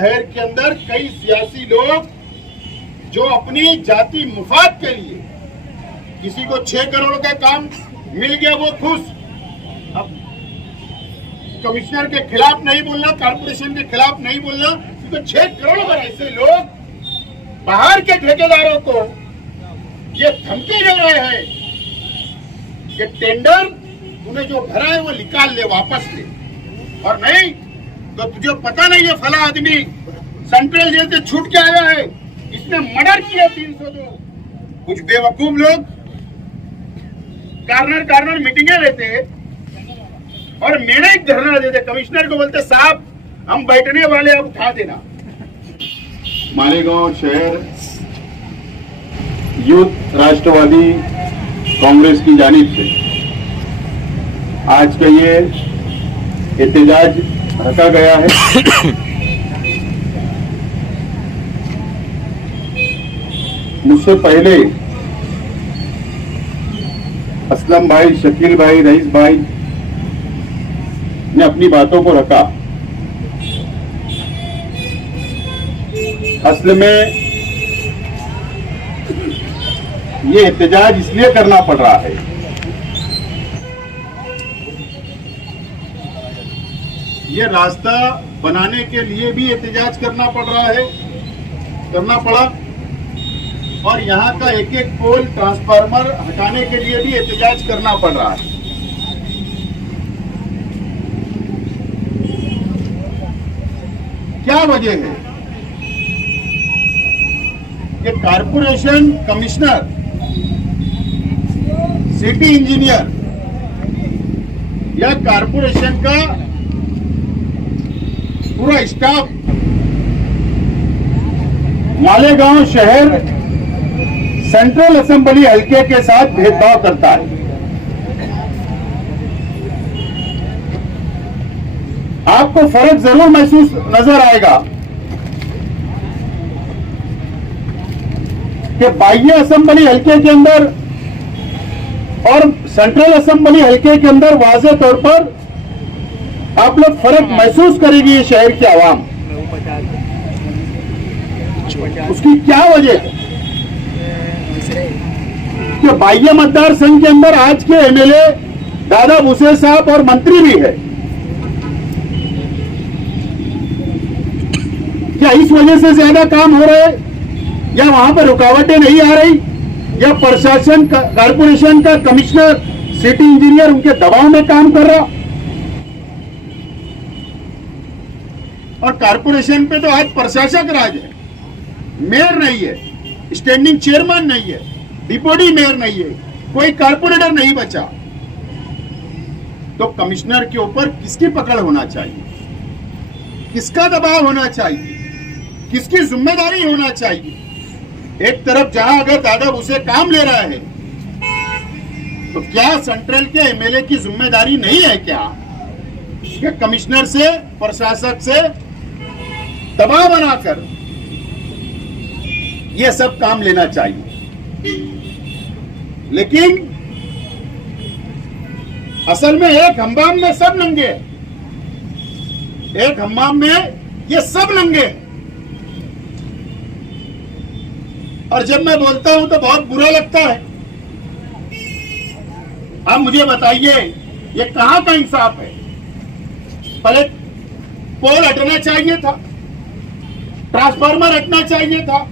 शहर के अंदर कई सियासी लोग जो अपनी जाति मुफाद के लिए, किसी को 6 करोड़ का काम मिल गया वो खुश, अब कमिश्नर के खिलाफ नहीं बोलना, कारपोरेशन के खिलाफ नहीं बोलना, क्योंकि 6 करोड़ पर ऐसे लोग बाहर के ठेकेदारों को ये धमकी दे रहे हैं कि टेंडर तूने जो भरा है वो निकाल ले, वापस ले, और नहीं तो तुझे पता नहीं है फला आदमी सेंट्रल जेल से छूट के आया है, इसने मर्डर किया 302। कुछ बेवकूफ लोग कार्नर मीटिंगें लेते हैं और मेरा एक धरना देते, कमिश्नर को बोलते साहब हम बैठने वाले अब उठा देना। मालेगांव शहर यूथ राष्ट्रवादी कांग्रेस की जानिब से आज का ये एहतजाज रखा गया है। मुझसे पहले असलम भाई, शकील भाई, रईस भाई ने अपनी बातों को रखा। असल में ये एहतजाज इसलिए करना पड़ रहा है, ये रास्ता बनाने के लिए भी एहतजाज करना पड़ा, और यहाँ का एक एक पोल ट्रांसफार्मर हटाने के लिए भी एहतजाज करना पड़ रहा है। क्या वजह है? कि कारपोरेशन कमिश्नर, सिटी इंजीनियर या कारपोरेशन का पूरा स्टाफ मालेगांव शहर सेंट्रल असेंबली हल्के के साथ भेदभाव करता है। आपको फर्क जरूर महसूस नजर आएगा कि बाह्य असेंबली हल्के के अंदर और सेंट्रल असेंबली हल्के के अंदर वाज़ेह तौर पर आप लोग फर्क महसूस करेगी ये शहर की आवाम। उसकी क्या वजह है? कि बाह्य मतदार संघ के अंदर आज के एमएलए दादा भूसे साहब और मंत्री भी है। क्या इस वजह से ज्यादा काम हो रहा है, या वहां पर रुकावटें नहीं आ रही, या प्रशासन कारपोरेशन का कमिश्नर, सिटी इंजीनियर उनके दबाव में काम कर रहा? और कारपोरेशन पे तो आज प्रशासक राज है, मेयर नहीं है, स्टैंडिंग चेयरमैन नहीं है, डिप्टी मेयर नहीं है, कोई कारपोरेटर नहीं बचा। तो कमिश्नर के ऊपर किसकी पकड़ होना चाहिए, किसका दबाव होना चाहिए, किसकी जिम्मेदारी होना चाहिए? एक तरफ जहां अगर दादा उसे काम ले रहा है, तो क्या सेंट्रल के एमएलए की जिम्मेदारी नहीं है क्या कि कमिश्नर से, प्रशासक से दबाव बनाकर यह सब काम लेना चाहिए? लेकिन असल में एक हम्माम में सब नंगे, एक हम्माम में ये सब नंगे। और जब मैं बोलता हूं तो बहुत बुरा लगता है। अब मुझे बताइए ये कहां का इंसाफ है? पहले पोल हटना चाहिए था, ट्रांसफार्मर हटना चाहिए था,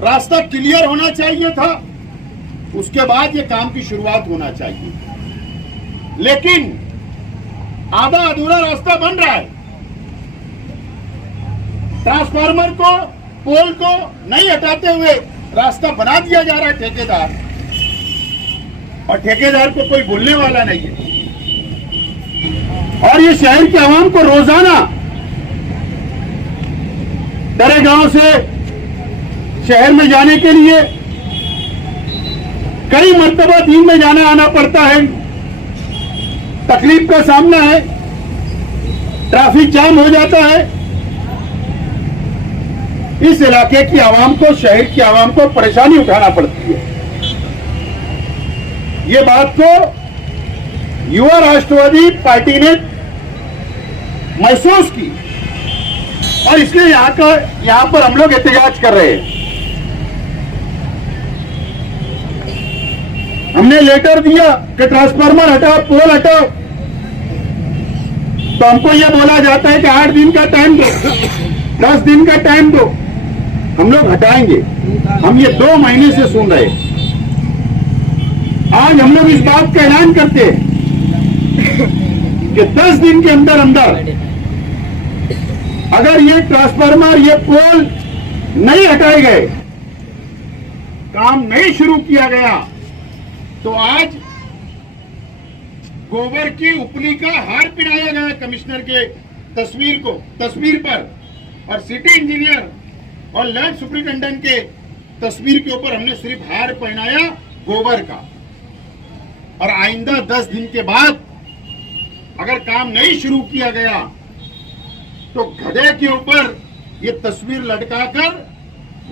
रास्ता क्लियर होना चाहिए था, उसके बाद ये काम की शुरुआत होना चाहिए। लेकिन आधा अधूरा रास्ता बन रहा है। ट्रांसफार्मर को, पोल को नहीं हटाते हुए रास्ता बना दिया जा रहा है ठेकेदार, और ठेकेदार को कोई बोलने वाला नहीं है। और ये शहर की आवाम को रोजाना दरेगांव से शहर में जाने के लिए कई मर्तबा दिन में जाना आना पड़ता है, तकलीफ का सामना है, ट्रैफिक जाम हो जाता है। इस इलाके की आवाम को, शहर की आवाम को परेशानी उठाना पड़ती है। ये बात को युवा राष्ट्रवादी पार्टी ने महसूस की और इसलिए यहाँ पर हम लोग एहतजाज कर रहे हैं। हमने लेटर दिया कि ट्रांसफार्मर हटाओ, पोल हटाओ, तो हमको यह बोला जाता है कि 8 दिन का टाइम दो, 10 दिन का टाइम दो, हम लोग हटाएंगे। हम ये 2 महीने से सुन रहे हैं। आज हम लोग इस बात का ऐलान करते हैं कि 10 दिन के अंदर अंदर अगर ये ट्रांसफार्मर, ये पोल नहीं हटाए गए, काम नहीं शुरू किया गया, तो आज गोबर की उपली का हार पहनाया गया कमिश्नर के तस्वीर पर, और सिटी इंजीनियर और लैंड सुपरिटेंडेंट के तस्वीर के ऊपर हमने सिर्फ हार पहनाया गोबर का। और आइंदा 10 दिन के बाद अगर काम नहीं शुरू किया गया तो गधे के ऊपर ये तस्वीर लटकाकर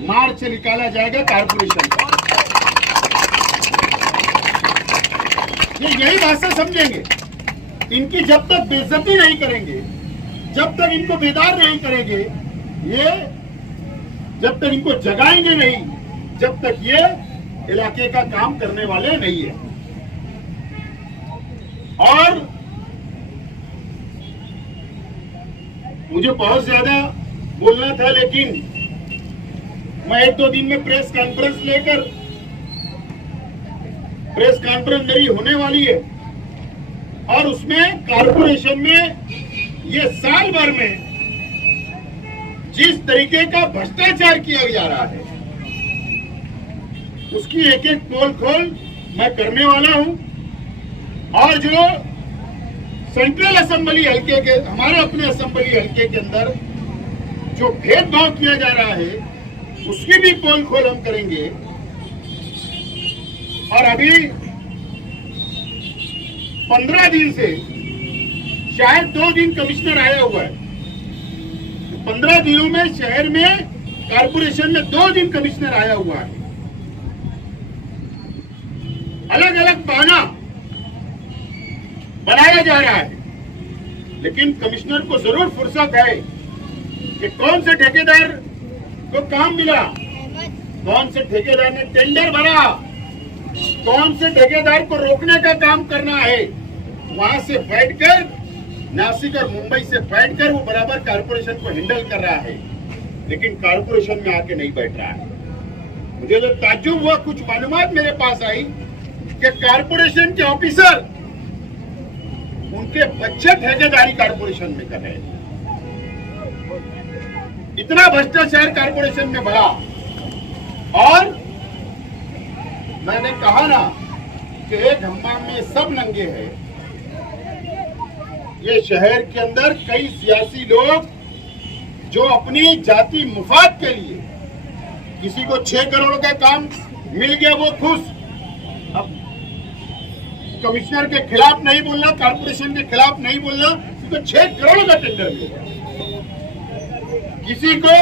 मार्च निकाला जाएगा कारपोरेशन का। ये यही भाषा समझेंगे। इनकी जब तक बेइज्जती नहीं करेंगे, जब तक इनको बेदार नहीं करेंगे, ये जब तक इनको जगाएंगे नहीं, जब तक ये इलाके का काम करने वाले नहीं है। और मुझे बहुत ज्यादा बोलना था, लेकिन मैं 1-2 दिन में प्रेस कॉन्फ्रेंस मेरी होने वाली है, और उसमें कारपोरेशन में ये साल भर में जिस तरीके का भ्रष्टाचार किया जा रहा है उसकी एक-एक पोल खोल मैं करने वाला हूं। और जो सेंट्रल असेंबली हल्के के, हमारे अपने असेंबली हल्के के अंदर जो भेदभाव किया जा रहा है उसकी भी पोल खोल हम करेंगे। और अभी 15 दिन से शायद 2 दिन कमिश्नर आया हुआ है। 15 दिनों में शहर में कारपोरेशन में 2 दिन कमिश्नर आया हुआ है। अलग अलग बहाना बनाया जा रहा है, लेकिन कमिश्नर को जरूर फुर्सत है कि कौन से ठेकेदार को काम मिला, कौन से ठेकेदार ने टेंडर भरा, कौन से ठेकेदार को रोकने का काम करना है। वहां से बैठकर, नासिक और मुंबई से बैठकर वो बराबर कारपोरेशन को हैंडल कर रहा है, लेकिन कारपोरेशन में आके नहीं बैठ रहा है। मुझे तो ताज्जुब हुआ, कुछ मालूमात मेरे पास आई कि कारपोरेशन के ऑफिसर उनके बच्चे ठेकेदारी कारपोरेशन में कर रहे हैं। इतना भ्रष्टाचार कारपोरेशन में बढ़ा। और मैंने कहा ना कि एक हम्माम में सब नंगे हैं। ये शहर के अंदर कई सियासी लोग जो अपनी जाति मुफाद के लिए, किसी को 6 करोड़ का काम मिल गया वो खुश। अब कमिश्नर के खिलाफ नहीं बोलना, कारपोरेशन के खिलाफ नहीं बोलना, तो 6 करोड़ का टेंडर मिल गया। किसी को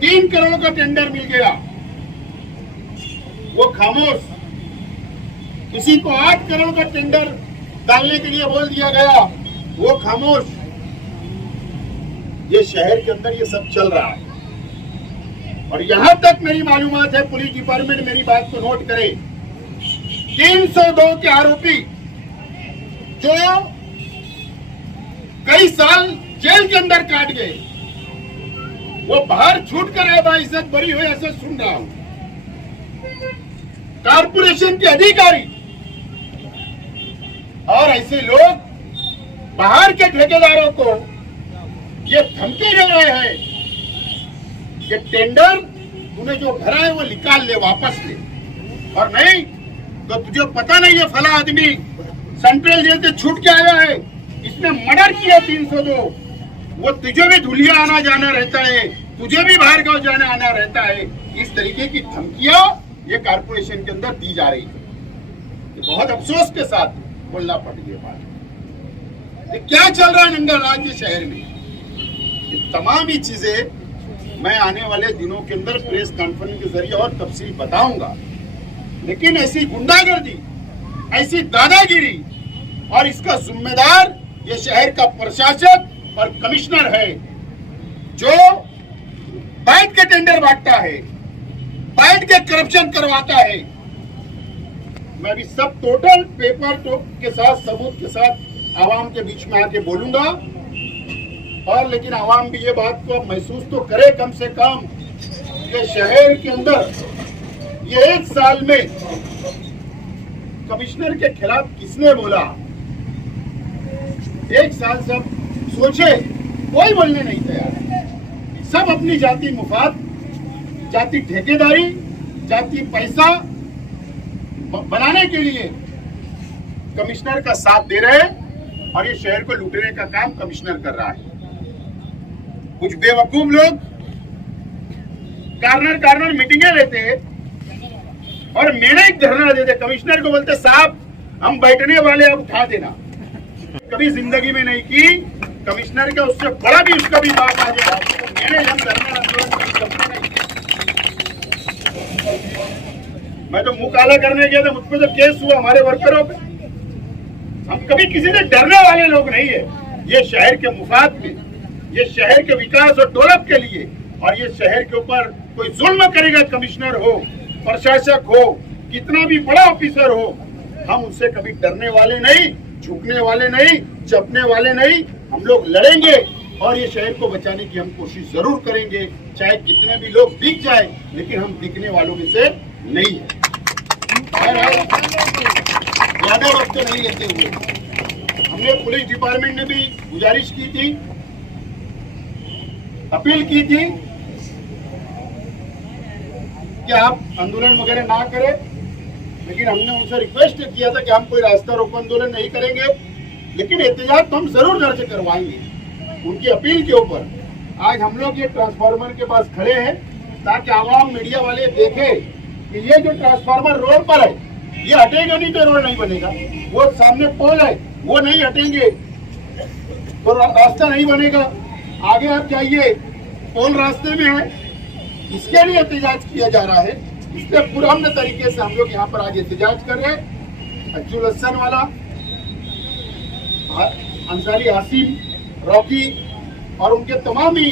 3 करोड़ का टेंडर मिल गया, वो खामोश। किसी को 8 करोड़ का टेंडर डालने के लिए बोल दिया गया, वो खामोश। ये शहर के अंदर ये सब चल रहा है। और यहां तक मेरी मालूमात है, पुलिस डिपार्टमेंट मेरी बात को नोट करे, 302 के आरोपी जो कई साल जेल के अंदर काट गए, वो बाहर छूट कर आए, बाइज्जत बरी हुए, ऐसा सुन रहा हूं। कारपोरेशन के अधिकारी और ऐसे लोग बाहर के ठेकेदारों को ये धमकी दे रहे हैं कि टेंडर तूने जो भरा है वो निकाल ले, वापस ले, और नहीं तो तुझे पता नहीं है फला आदमी सेंट्रल जेल से छूट के आया है, इसने मर्डर किया 302, वो तुझे भी धुलिया आना जाना रहता है, तुझे भी बाहर गांव जाना आना रहता है। इस तरीके की धमकियां ये कारपोरेशन के अंदर दी जा रही है। बहुत अफसोस के साथ बोलना पड़ गया बात। ये क्या चल रहा है नंगा राज्य शहर में, ये तमाम ही चीजें मैं आने वाले दिनों के अंदर प्रेस कॉन्फ्रेंस के जरिए और तफसील बताऊंगा। लेकिन ऐसी गुंडागर्दी, ऐसी दादागिरी, और इसका जिम्मेदार ये शहर का प्रशासक और कमिश्नर है। जो बैठ के टेंडर बांटता है, बैठ के करप्शन करवाता है। मैं भी सब टोटल पेपर के साथ, सबूत के साथ आवाम के बीच में आके बोलूंगा। और लेकिन आवाम भी ये बात को महसूस तो करे कम से कम कि शहर के अंदर ये 1 साल में कमिश्नर के खिलाफ किसने बोला। 1 साल से सोचे, कोई बोलने नहीं तैयार है। सब अपनी जाति मुफाद, जाति ठेकेदारी, जाति पैसा बनाने के लिए कमिश्नर का साथ दे रहे हैं और ये शहर को लूटने का काम कमिश्नर कर रहा है। कुछ बेवकूफ लोग कार्नर मीटिंगें लेते हैं और मेरा एक धरना देते, कमिश्नर को बोलते साहब हम बैठने वाले अब उठा देना। कभी जिंदगी में नहीं की। कमिश्नर का उससे बड़ा भी उसका भी बात आ जाए, मैंने हम धरना आंदोलन नहीं। मैं तो मुंह काला करने गया था, मुझ पे तो केस हुआ हमारे वर्करों पे। हम कभी किसी से डरने वाले लोग नहीं है। ये शहर के मुफाद में, ये शहर के विकास और डेवलप के लिए, और ये शहर के ऊपर कोई जुल्म करेगा, कमिश्नर हो, प्रशासक हो, कितना भी बड़ा ऑफिसर हो, हम उनसे कभी डरने वाले नहीं, झुकने वाले नहीं, चपने वाले नहीं। हम लोग लड़ेंगे और ये शहर को बचाने की हम कोशिश जरूर करेंगे, चाहे कितने भी लोग दिख जाए, लेकिन हम दिखने वालों में से नहीं है। ज्यादा वक्त नहीं लेते हुए हमने पुलिस डिपार्टमेंट ने भी गुजारिश की थी, अपील की थी कि आप आंदोलन वगैरह ना करें, लेकिन हमने उनसे रिक्वेस्ट किया था कि हम कोई रास्ता रोको आंदोलन नहीं करेंगे, लेकिन एहतजाज तो हम जरूर दर्ज करवाएंगे। उनकी अपील के ऊपर आज हम लोग ये ट्रांसफार्मर के पास खड़े हैं ताकि आवाम मीडिया वाले देखें कि ये जो ट्रांसफार्मर रोड पर है ये हटेगा नहीं तो रोड नहीं बनेगा। वो सामने पोल है, वो नहीं हटेंगे तो रास्ता नहीं बनेगा। आगे आप जाइए, पोल रास्ते में है, इसके लिए एहतजाज किया जा रहा है। इसलिए पुराने तरीके से हम लोग यहाँ पर आज एहतजाज कर रहे हैं। अज्जुल हसन वाला, अंसारी हासिम, रॉकी और उनके तमाम ही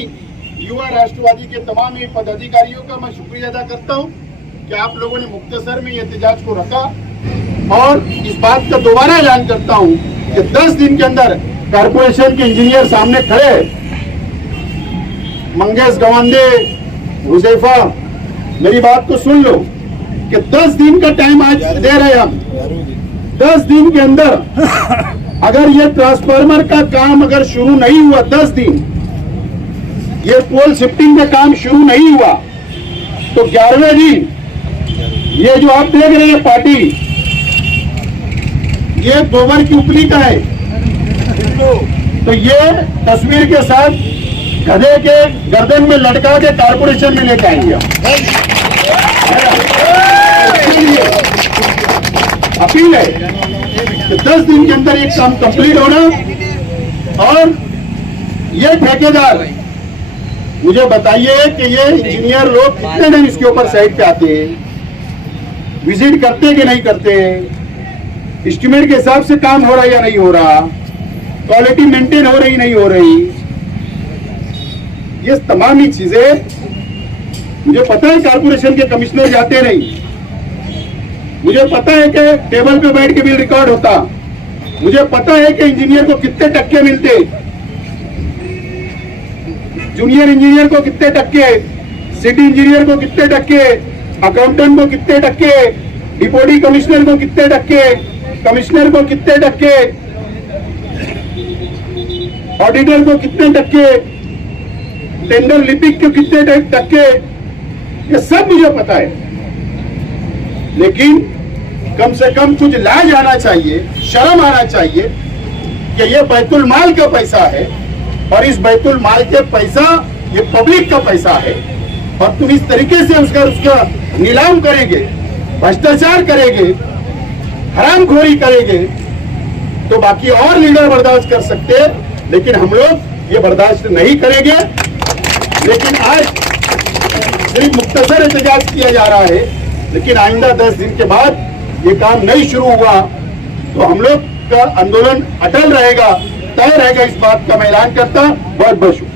युवा राष्ट्रवादी के तमाम ही पदाधिकारियों का मैं शुक्रिया अदा करता हूँ कि आप लोगों ने मुख्तसर में एहतजाज को रखा। और इस बात का दोबारा ऐलान करता हूँ कि 10 दिन के अंदर कारपोरेशन के इंजीनियर सामने खड़े, मंगेश गवांदे, हुजैफा, मेरी बात को सुन लो कि 10 दिन का टाइम आज दे रहे हैं हम। 10 दिन के अंदर अगर ये ट्रांसफार्मर का काम अगर शुरू नहीं हुआ, 10 दिन ये पोल शिफ्टिंग का काम शुरू नहीं हुआ, तो 11वें दिन ये जो आप देख रहे हैं पार्टी, ये गोबर की उपली का है, तो ये तस्वीर के साथ गधे के गर्दन में लटका के कारपोरेशन में लेके आएंगे। अपील है कि 10 दिन के अंदर एक काम कंप्लीट होना। और ये ठेकेदार मुझे बताइए कि ये इंजीनियर लोग कितने दिन इसके ऊपर साइड पे आते हैं, विजिट करते कि नहीं करते, एस्टिमेट के हिसाब से काम हो रहा है या नहीं हो रहा, क्वालिटी मेंटेन हो रही नहीं हो रही, ये तमाम ही चीजें मुझे पता है। कारपोरेशन के कमिश्नर जाते नहीं, मुझे पता है कि टेबल पे बैठ के बिल रिकॉर्ड होता, मुझे पता है कि इंजीनियर को कितने टक्के मिलते, जूनियर इंजीनियर को कितने टक्के, सिटी इंजीनियर को कितने टक्के, अकाउंटेंट को कितने टक्के, डिप्टी कमिश्नर को कितने टक्के, कमिश्नर को कितने टक्के, ऑडिटर को कितने टक्के, टेंडर लिपिक को कितने टक्के, ये सब मुझे पता है। लेकिन कम से कम कुछ लाज आना चाहिए, शर्म आना चाहिए कि ये बैतुल माल का पैसा है और इस बैतुल माल के पैसा ये पब्लिक का पैसा है, और तुम इस तरीके से उसका नीलाम करेंगे, भ्रष्टाचार करेंगे, हरामखोरी करेंगे, तो बाकी और लीडर बर्दाश्त कर सकते हैं, लेकिन हम लोग ये बर्दाश्त नहीं करेंगे। लेकिन आज सिर्फ मुख्तसर एहतजाज किया जा रहा है, लेकिन आइंदा 10 दिन के बाद ये काम नहीं शुरू हुआ तो हम लोग का आंदोलन अटल रहेगा, तय रहेगा। इस बात का मैं ऐलान करता। बहुत बहुत शुक्रिया।